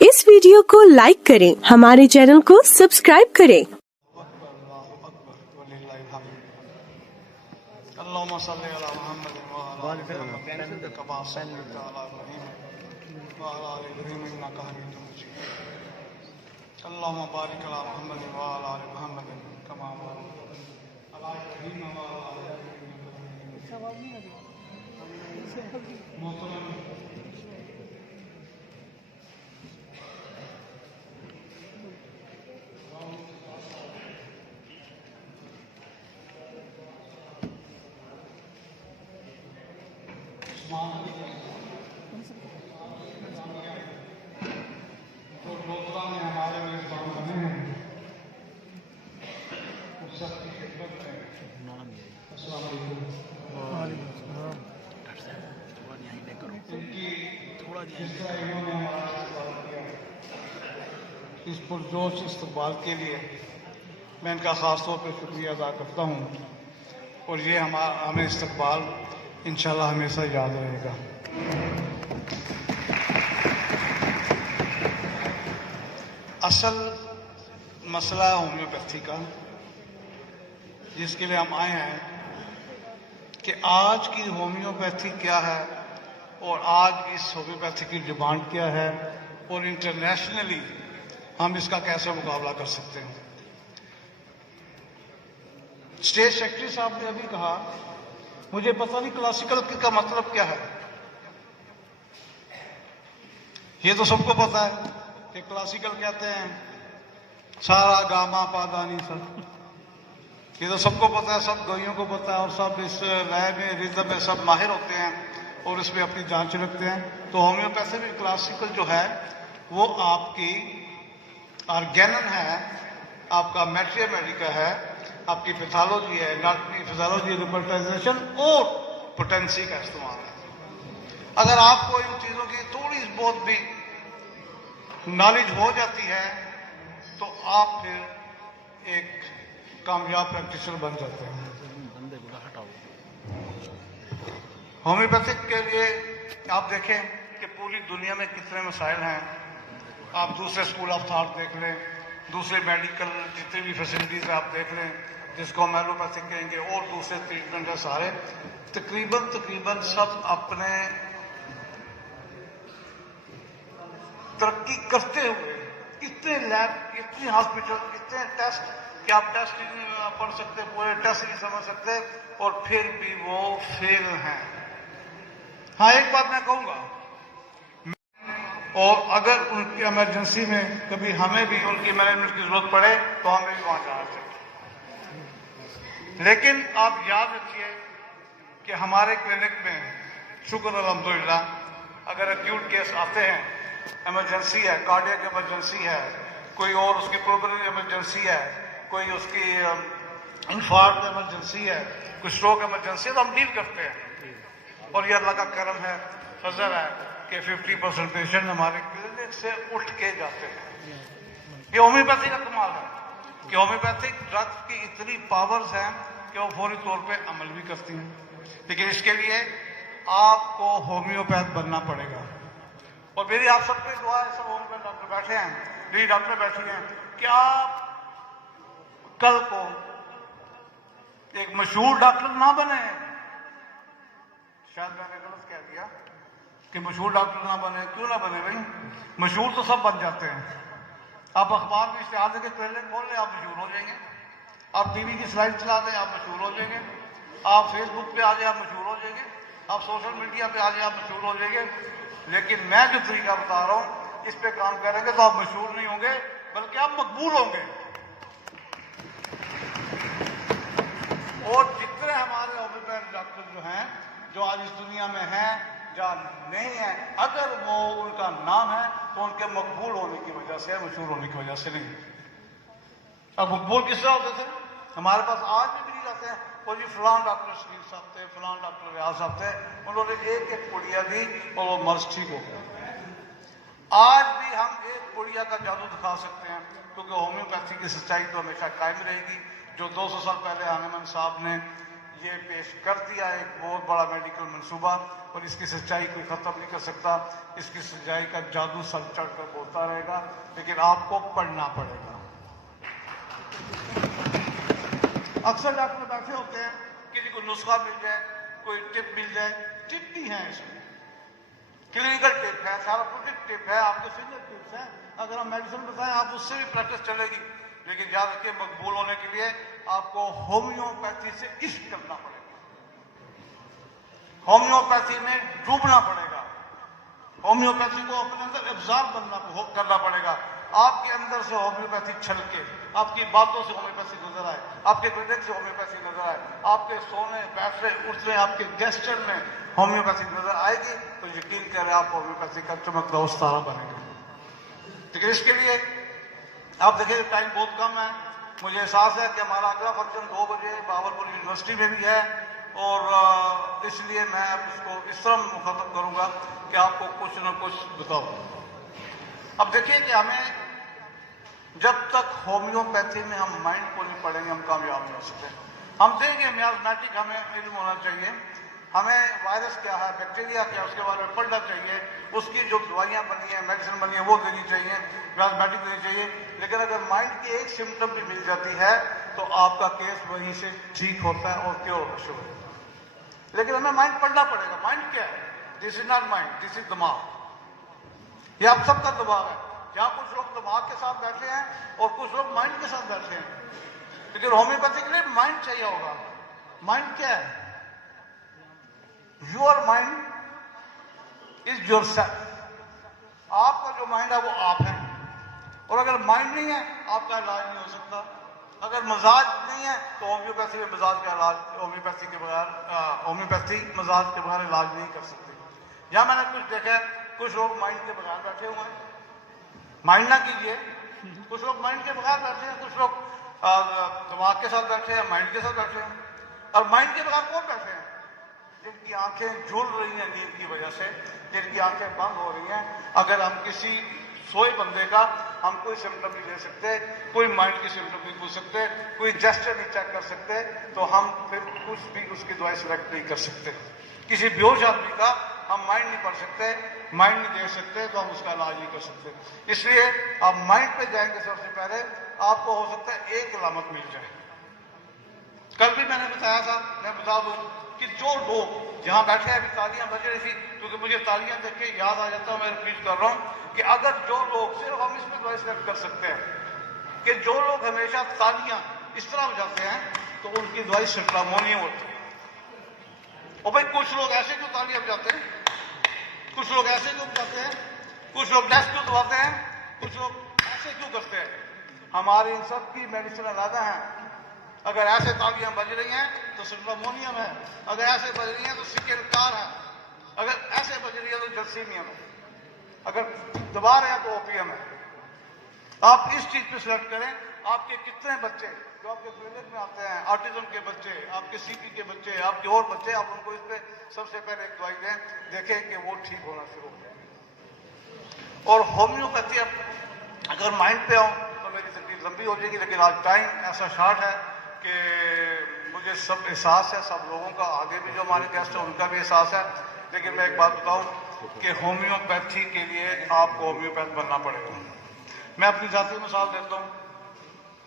इस वीडियो को लाइक करें, हमारे चैनल को सब्सक्राइब करें। इस पुरजोश इस्तकबाल के लिए मैं इनका ख़ास तौर पर शुक्रिया अदा करता हूँ और ये हमें इस्तकबाल इंशाल्लाह हमेशा याद रहेगा। असल मसला होम्योपैथी का जिसके लिए हम आए हैं कि आज की होम्योपैथी क्या है और आज इस होम्योपैथी की डिमांड क्या है और इंटरनेशनली हम इसका कैसे मुकाबला कर सकते हैं। स्टेट सेक्रेटरी साहब ने अभी कहा, मुझे पता नहीं क्लासिकल का मतलब क्या है। ये तो सबको पता है कि क्लासिकल कहते हैं सारा गामा पादानी सब, ये तो सबको पता है, सब गोइयों को पता है और सब इस लय में रिदम में सब माहिर होते हैं और इसमें अपनी जान छिड़कते हैं। तो होम्योपैथी में क्लासिकल जो है वो आपकी ऑर्गेनन है, आपका मैट्रिया मेडिका है, आपकी पैथोलॉजी है, एनाटॉमी, फिजियोलॉजी, रिपल्टाइजेशन और पोटेंसी का इस्तेमाल है। अगर आपको इन चीजों की थोड़ी बहुत भी नॉलेज हो जाती है तो आप फिर एक कामयाब प्रैक्टिशनर बन जाते हैं। होम्योपैथिक के लिए आप देखें कि पूरी दुनिया में कितने मसाइल हैं। आप दूसरे स्कूल ऑफ थॉट देख लें, दूसरे मेडिकल जितनी भी फैसिलिटीज आप देख लें जिसको हम एलोपैथिक कहेंगे और दूसरे ट्रीटमेंट है सारे, तकरीबन सब अपने तरक्की करते हुए इतने लैब, इतनी हॉस्पिटल, इतने टेस्ट कि आप टेस्ट ही नहीं पढ़ सकते, पूरे टेस्ट नहीं समझ सकते और फिर भी वो फेल हैं। हाँ, एक बात मैं कहूंगा, और अगर उनकी इमरजेंसी में कभी हमें भी उनकी मैनेजमेंट की जरूरत पड़े तो हमें भी वहां जाना चाहिए। लेकिन आप याद रखिए कि हमारे क्लिनिक में शुक्र अल्हम्दुलिल्लाह, अगर एक्यूट केस आते हैं, इमरजेंसी है, कार्डियक इमरजेंसी है, कोई और उसकी प्रोग्राम इमरजेंसी है, कोई उसकी इंफार्क्ट इमरजेंसी है, कोई स्ट्रोक इमरजेंसी है, तो हम डील करते हैं। और ये अल्लाह का करम है, फजल है कि 50% पेशेंट हमारे क्लिनिक से उठ के जाते हैं। ये होम्योपैथी का कमाल है कि होम्योपैथिक ड्रग्स की इतनी पावर्स हैं कि वो फौरी तौर पे अमल भी करती हैं। लेकिन इसके लिए आपको होम्योपैथ बनना पड़ेगा। और मेरी आप सब पे दुआ है, सब होम्योपैथ डॉक्टर बैठे हैं, मेरी डॉक्टर बैठी हैं, कि आप कल को एक मशहूर डॉक्टर ना बने। शायद मैंने गलत कह दिया कि मशहूर डॉक्टर ना बने। क्यों ना बने भाई, मशहूर तो सब बन जाते हैं। आप अखबार में इश्तिहार देके क्लिनिक खोल लें, आप मशहूर हो जाएंगे। आप टीवी की स्लाइड चला दें, आप मशहूर हो जाएंगे। आप फेसबुक पे आ जाए, आप मशहूर हो जाएंगे। आप सोशल मीडिया पे आ जाए, आप मशहूर हो जाएंगे। लेकिन मैं जो तरीका बता रहा हूं इस पे काम करेंगे तो आप मशहूर नहीं होंगे, बल्कि आप मकबूल होंगे। और जितने हमारे होम्योपैथ डॉक्टर जो हैं, जो आज इस दुनिया में हैं या नहीं है, अगर वो उनका नाम है तो उनके मकबूल होने की वजह से, मशहूर होने की वजह से नहीं। अब मकबूल किस तरह होते थे? हमारे पास आज भी मिल जाते हैं, और जी फलान डॉक्टर शरीफ साहब थे, फलान डॉक्टर रियाज साहब थे, उन्होंने एक एक पुड़िया दी और वो मर्ज ठीक हो गया। आज भी हम एक पुड़िया का जादू दिखा सकते हैं, क्योंकि होम्योपैथी की सच्चाई तो हमेशा कायम रहेगी। जो 200 साल पहले हनीमैन साहब ने ये पेश कर दिया एक बहुत बड़ा मेडिकल मंसूबा, और इसकी सच्चाई कोई ख़त्म नहीं कर सकता। इसकी सच्चाई का जादू सर चढ़ कर बोलता रहेगा, लेकिन आपको पढ़ना पड़ेगा। अक्सर डॉक्टर बैठे होते हैं, किसी को नुस्खा मिल जाए, कोई टिप मिल जाए। टिप नहीं है इसमें, क्लिनिकल टिप है, थेराप्यूटिक टिप है, आपके फिंगर टिप्स है। अगर हम मेडिसिन बताएं आप उससे भी प्रैक्टिस चलेगी, लेकिन याद रखिए मकबूल होने के लिए आपको होम्योपैथी से इश्क करना पड़ेगा, होम्योपैथी में डूबना पड़ेगा, होम्योपैथी को अपने अंदर एब्जॉर्ब करना पड़ेगा। आपके अंदर से होम्योपैथी छलके, आपकी बातों से होम्योपैथी नजर आए, आपके क्लिनिक से होम्योपैथी नजर आए, आपके सोने बैठने उठने आपके जेस्चर में होम्योपैथी नजर आएगी, तो यकीन करें आप होम्योपैथी का चमकता उस्तारा बनेंगे। लेकिन इसके लिए आप देखिए टाइम बहुत कम है। मुझे एहसास है कि हमारा अगला फंक्शन 2 बजे बाबरपुर यूनिवर्सिटी में भी है, और इसलिए मैं अब इसको इस तरह खत्म करूंगा कि आपको कुछ न कुछ बताऊं। अब देखिए कि हमें जब तक होम्योपैथी में हम माइंड को नहीं पढ़ेंगे हम कामयाब नहीं हो सकते। हम देंगे मियाजमेटिक, हमें इल्म होना चाहिए, हमें वायरस क्या है, बैक्टीरिया क्या है, उसके बारे में पढ़ना चाहिए, उसकी जो दवाइयाँ बनी है, मेडिसिन बनी है वो देनी चाहिए, मियाजमेटिक देनी चाहिए। लेकिन अगर माइंड की एक सिम्टम भी मिल जाती है तो आपका केस वहीं से ठीक होता है और क्योर होना शुरू होता है। लेकिन हमें माइंड पढ़ना पड़ेगा। माइंड क्या है? This is not mind, this is दिमाग। ये आप सबका दिमाग है। जहां कुछ लोग दिमाग के साथ बैठे हैं और कुछ लोग माइंड के साथ बैठे हैं, लेकिन होम्योपैथी के लिए माइंड चाहिए होगा। माइंड क्या है? Your mind is your self. आपका जो माइंड है वो आप है, और अगर माइंड नहीं है आपका इलाज नहीं हो सकता। अगर मजाज नहीं है तो होम्योपैथी में मजाज का इलाज, होम्योपैथी के बगैर होम्योपैथी मजाज के बगैर इलाज नहीं कर सकती। यहां मैंने कुछ देखा है, कुछ लोग माइंड के बगैर बैठे हुए हैं। माइंड ना कीजिए, कुछ लोग माइंड के बगैर बैठे हैं, कुछ लोग दिमाग के साथ बैठे हैं, माइंड के साथ बैठे हैं। और माइंड के बगैर कौन बैठे हैं? जिनकी आंखें झूल रही हैं नींद की वजह से, जिनकी आंखें बंद हो रही हैं। अगर हम किसी सोए बंदे का हम कोई सिम्टम नहीं ले सकते, कोई माइंड की सिम्टम नहीं पूछ सकते, कोई जेस्चर नहीं चेक कर सकते, तो हम फिर कुछ भी उसकी दवाई सिलेक्ट नहीं कर सकते। किसी बेहोश आदमी का हम माइंड नहीं पढ़ सकते, माइंड नहीं देख सकते, तो हम उसका इलाज नहीं कर सकते। इसलिए आप माइंड पे जाएंगे सबसे पहले, आपको हो सकता है एक अलामत मिल जाए। कल भी मैंने बताया था, मैं बता दूं कि जो लोग जहां बैठे अभी तालियां बज रही थी, क्योंकि मुझे तालियां देख के याद आ जाता है, मैं रिपीट कर रहा हूं कि अगर जो लोग, सिर्फ हम इसमें दवाई सिलेक्ट कर सकते हैं कि जो लोग हमेशा तालियां इस तरह बजाते हैं तो उनकी दवाई सिट्रामोनियम होती है। और भाई कुछ लोग ऐसे क्यों तालियां बजाते हैं, कुछ लोग ऐसे क्यों बजाते हैं, कुछ लोग डैश क्यों दबाते हैं, कुछ लोग ऐसे क्यों करते हैं? हमारी इन सब की मेडिसिन अलग है। अगर ऐसे तालियां बज रही हैं तो सिट्रामोनियम है, अगर ऐसे बज रही हैं तो सिकेलकार है, अगर ऐसे बज रही है तो जर्सीनियम है, अगर दबा रहे हैं तो ओपियम है। आप इस चीज पे सिलेक्ट करें। आपके कितने बच्चे जो आपके क्लिनिक में आते हैं, ऑटिज्म के बच्चे, आपके सीपी के बच्चे, आपके और बच्चे, आप उनको इस पे सबसे पहले एक दवाई दें, देखें कि वो ठीक होना शुरू हो जाए। और होम्योपैथी अगर माइंड पे आऊं तो मेरी तकलीफ लंबी हो जाएगी, लेकिन आज टाइम ऐसा शॉर्ट है कि मुझे सब एहसास है, सब लोगों का, आगे भी जो हमारे गेस्ट हैं उनका भी एहसास है। लेकिन मैं एक बात बताऊं कि होम्योपैथी के लिए आपको होम्योपैथ बनना पड़ेगा। मैं अपनी जाती मिसाल देता हूं,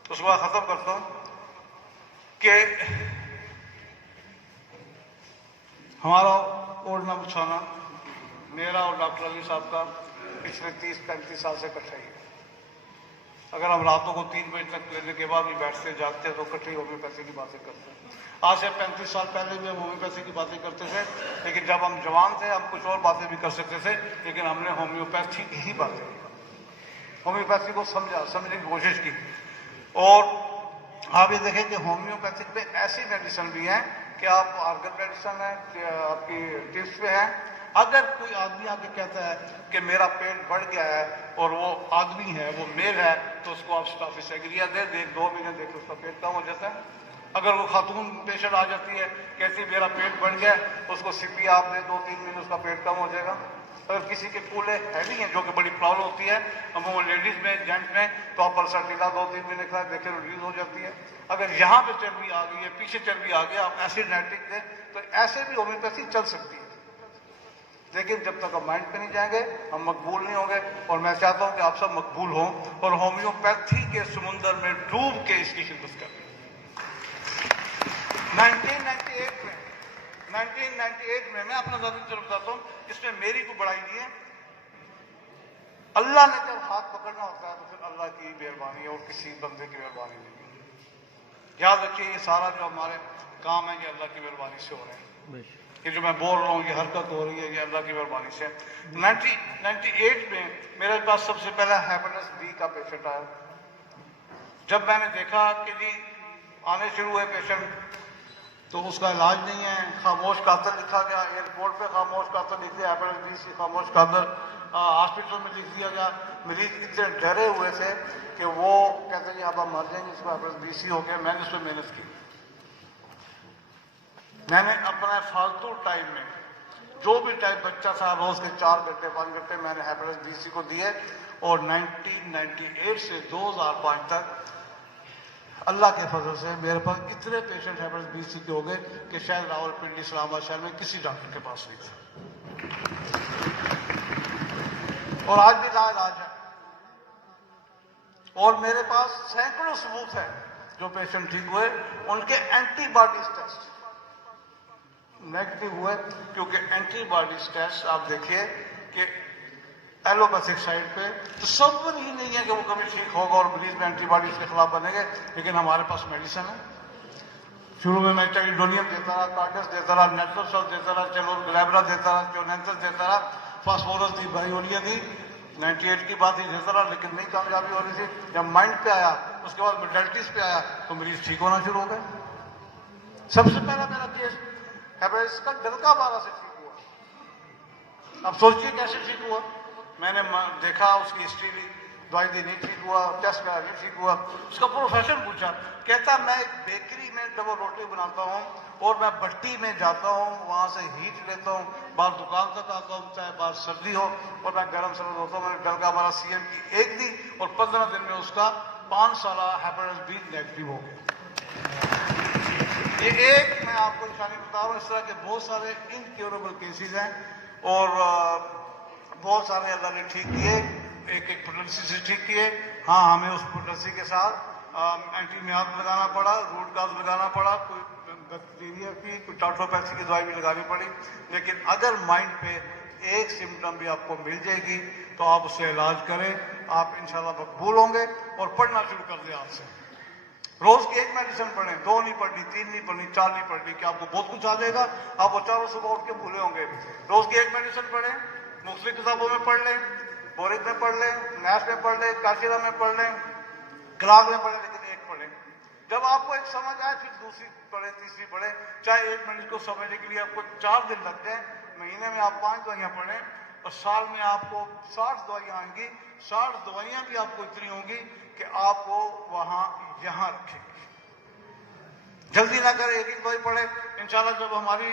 उसके बाद खत्म करता हूं कि हमारा ओढ़ना बिछाना, मेरा और डॉक्टर अली साहब का पिछले 30-35 साल से इकट्ठा ही है। अगर हम रातों को 3 बजे तक लेने के बाद भी बैठते जागते तो इकट्ठे होम्योपैथी की बातें करते हैं। आज से 35 साल पहले भी हम होम्योपैथी की बातें करते थे, लेकिन जब हम जवान थे हम कुछ और बातें भी कर सकते थे, लेकिन हमने होम्योपैथी की ही बातें की, होम्योपैथी को समझने की कोशिश की। और आप ये देखें कि होम्योपैथिक में ऐसी मेडिसिन भी है कि आप ऑर्गन मेडिसिन है, आपकी टिप्स पे है। अगर कोई आदमी आके कहता है कि मेरा पेट बढ़ गया है और वो आदमी है, वो मेल है, तो उसको आप स्टाफिलोकोकस दे दें, 2 महीने देकर उसका पेट कम हो जाता है। अगर वो खातून पेशेंट आ जाती है कहती मेरा पेट बढ़ गया, उसको सीपी आप दे, 2-3 महीने उसका पेट कम हो जाएगा। अगर किसी के कूल्हे हैवी हैं, जो कि बड़ी प्रॉब्लम होती है अमूमन लेडीज में, जेंट्स में, तो आप पल्सर टीला 2-3 महीने खा देखें रिलीज हो जाती है। अगर यहाँ पे चर्बी आ गई है, पीछे चर्बी आ गया, आप एसिड नाइट्रिक दें तो ऐसे भी होम्योपैथी चल सकती है। लेकिन जब तक हम माइंड पे नहीं जाएंगे हम मकबूल नहीं होंगे। और मैं चाहता हूं कि आप सब मकबूल हों और होम्योपैथी के समुंदर में डूब के इसकी खिदमत करें। 1998 में मैं अपना ज़ाती तजुर्बा बताता हूं, इसमें मेरी कोई बड़ाई नहीं है। अल्लाह ने जब हाथ पकड़ना होता है तो फिर अल्लाह की मेहरबानी है और किसी बंदे की मेहरबानी नहीं है। याद रखिए ये सारा जो हमारे काम है ये अल्लाह की मेहरबानी से हो रहे हैं। ये जो मैं बोल रहा हूँ ये हरकत हो रही है ये अल्लाह की मेहरबानी से। 1998 में मेरे पास सबसे पहला हेपेटाइटिस बी का पेशेंट आया। जब मैंने देखा कि जी आने शुरू हुए पेशेंट तो उसका इलाज नहीं है, खामोश कातिल लिखा गया, एयरपोर्ट पे खामोश कातिल लिख दिया, हेपेटाइटिस बी सी खामोश कातिल, हॉस्पिटल में लिख दिया गया। मरीज इतने डरे हुए थे कि वो कहते हैं अब हम मर जाएंगे, इसको हेपेटाइटिस बी सी हो गया। मैंने उस पर मेहनत की। मैंने अपना फालतू टाइम में जो भी टाइम बच्चा था रोज के 4 घंटे 5 घंटे मैंने हेपेटाइटिस बी सी को दिए। और 1998 से 2005 तक अल्लाह के फजल से मेरे पास इतने पेशेंट हेपेटाइटिस बी सी के हो गए कि शायद रावलपिंडी इस्लामाबाद शहर में किसी डॉक्टर के पास नहीं था। और आज भी लाइलाज है। और मेरे पास सैकड़ों सबूत है जो पेशेंट ठीक हुए उनके एंटीबॉडीज टेस्ट नेगेटिव हुए, क्योंकि एंटीबॉडीज टेस्ट आप देखिए कि एलोपैथिक साइड पे तो सब्र ही नहीं है कि वो कभी ठीक होगा और मरीज में एंटीबॉडीज के खिलाफ बनेंगे। लेकिन हमारे पास मेडिसिन है। शुरू में मैं चाइल्डोनियम देता रहा, कार्डस देता रहा, नेट्रोसल देता रहा, चलो ग्लैब्रा देता रहा, क्योनेंथस देता रहा, फास्फोरस दी, बायोनिया दी। 98 की बात ही देता रहा लेकिन नहीं कामयाबी हो रही थी। जब माइंड पे आया उसके बाद मेडल्टीज पे आया तो मरीज ठीक होना शुरू हो गए। सबसे पहला मेरा केस हेपेटाइटिस का डलका बारा से ठीक हुआ। अब सोचिए कैसे ठीक हुआ। मैंने देखा उसकी हिस्ट्री ली, दवाई दी, नहीं ठीक हुआ, टेस्ट करा, नहीं ठीक हुआ। उसका प्रोफेशन पूछा, कहता मैं एक बेकरी में डबल रोटी बनाता हूँ और मैं भट्टी में जाता हूँ, वहां से हीट लेता हूँ, बाहर दुकान तक आता हूँ, चाहे बाहर सर्दी हो और मैं गर्म सर्द होता हूँ। मैंने डलका बारा CM की एक दी और 15 दिन में उसका 5 साल हेपेटाइटिस बी नेगेटिव हो गया। ये एक मैं आपको निशानी बता रहा हूँ। इस तरह के बहुत सारे इनक्योरेबल केसेस हैं और बहुत सारे अल्लाह ने ठीक किए, एक प्रेगनेंसी से ठीक किए। हाँ, हमें उस प्रेगनेंसी के साथ एंटीमियाज लगाना पड़ा, रूट काज लगाना पड़ा, कोई बैक्टीरिया की, कोई टाटोपैथी की दवाई भी लगानी पड़ी। लेकिन अगर माइंड पे एक सिम्टम भी आपको मिल जाएगी तो आप उससे इलाज करें, आप इंशाल्लाह मकबूल होंगे। और पढ़ना शुरू कर दें आज से। रोज की एक मेडिसिन पढ़ें, 2 नहीं पढ़नी, 3 नहीं पढ़नी, 4 नहीं पढ़नी कि आपको बहुत कुछ आ जाएगा। आप वो चारों सुबह उठ के भूले होंगे। रोज की एक मेडिसिन पढ़ें, मुख्तलिफ किताबों में पढ़ लें, बोरिक में पढ़ लें, नैस में पढ़ लें, काशिरा में पढ़ लें, क्लाग में पढ़ें, लेकिन एक पढ़ें। जब आपको एक समझ आए फिर दूसरी पढ़े, तीसरी पढ़े। चाहे एक मिनट को समझने के लिए आपको 4 दिन लग जाए, महीने में आप 5 दवाइयां पढ़ें और साल में आपको 60 दवाइयां आएंगी। 60 दवाइयां भी आपको इतनी होंगी कि आपको वहां यहां रखेंगे। जल्दी ना करें, एक दवाई पढ़े। इंशाल्लाह जब हमारी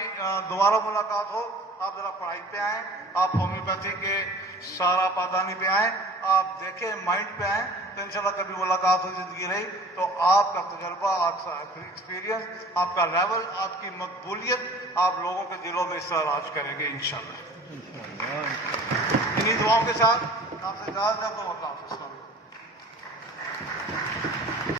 दोबारा मुलाकात हो आप जरा पढ़ाई पे आए, आप होम्योपैथी के सारा पादानी पे आए, आप देखें माइंड पे आए तो इंशाल्लाह कभी मुलाकात हो जिंदगी रही तो आपका तजर्बा, आपका एक्सपीरियंस, आपका लेवल, आपकी मकबूलियत आप लोगों के दिलों में इस तरह राज करेंगे इंशाल्लाह। इन्हीं दुआओं के साथ आपसे इजाज़त है तो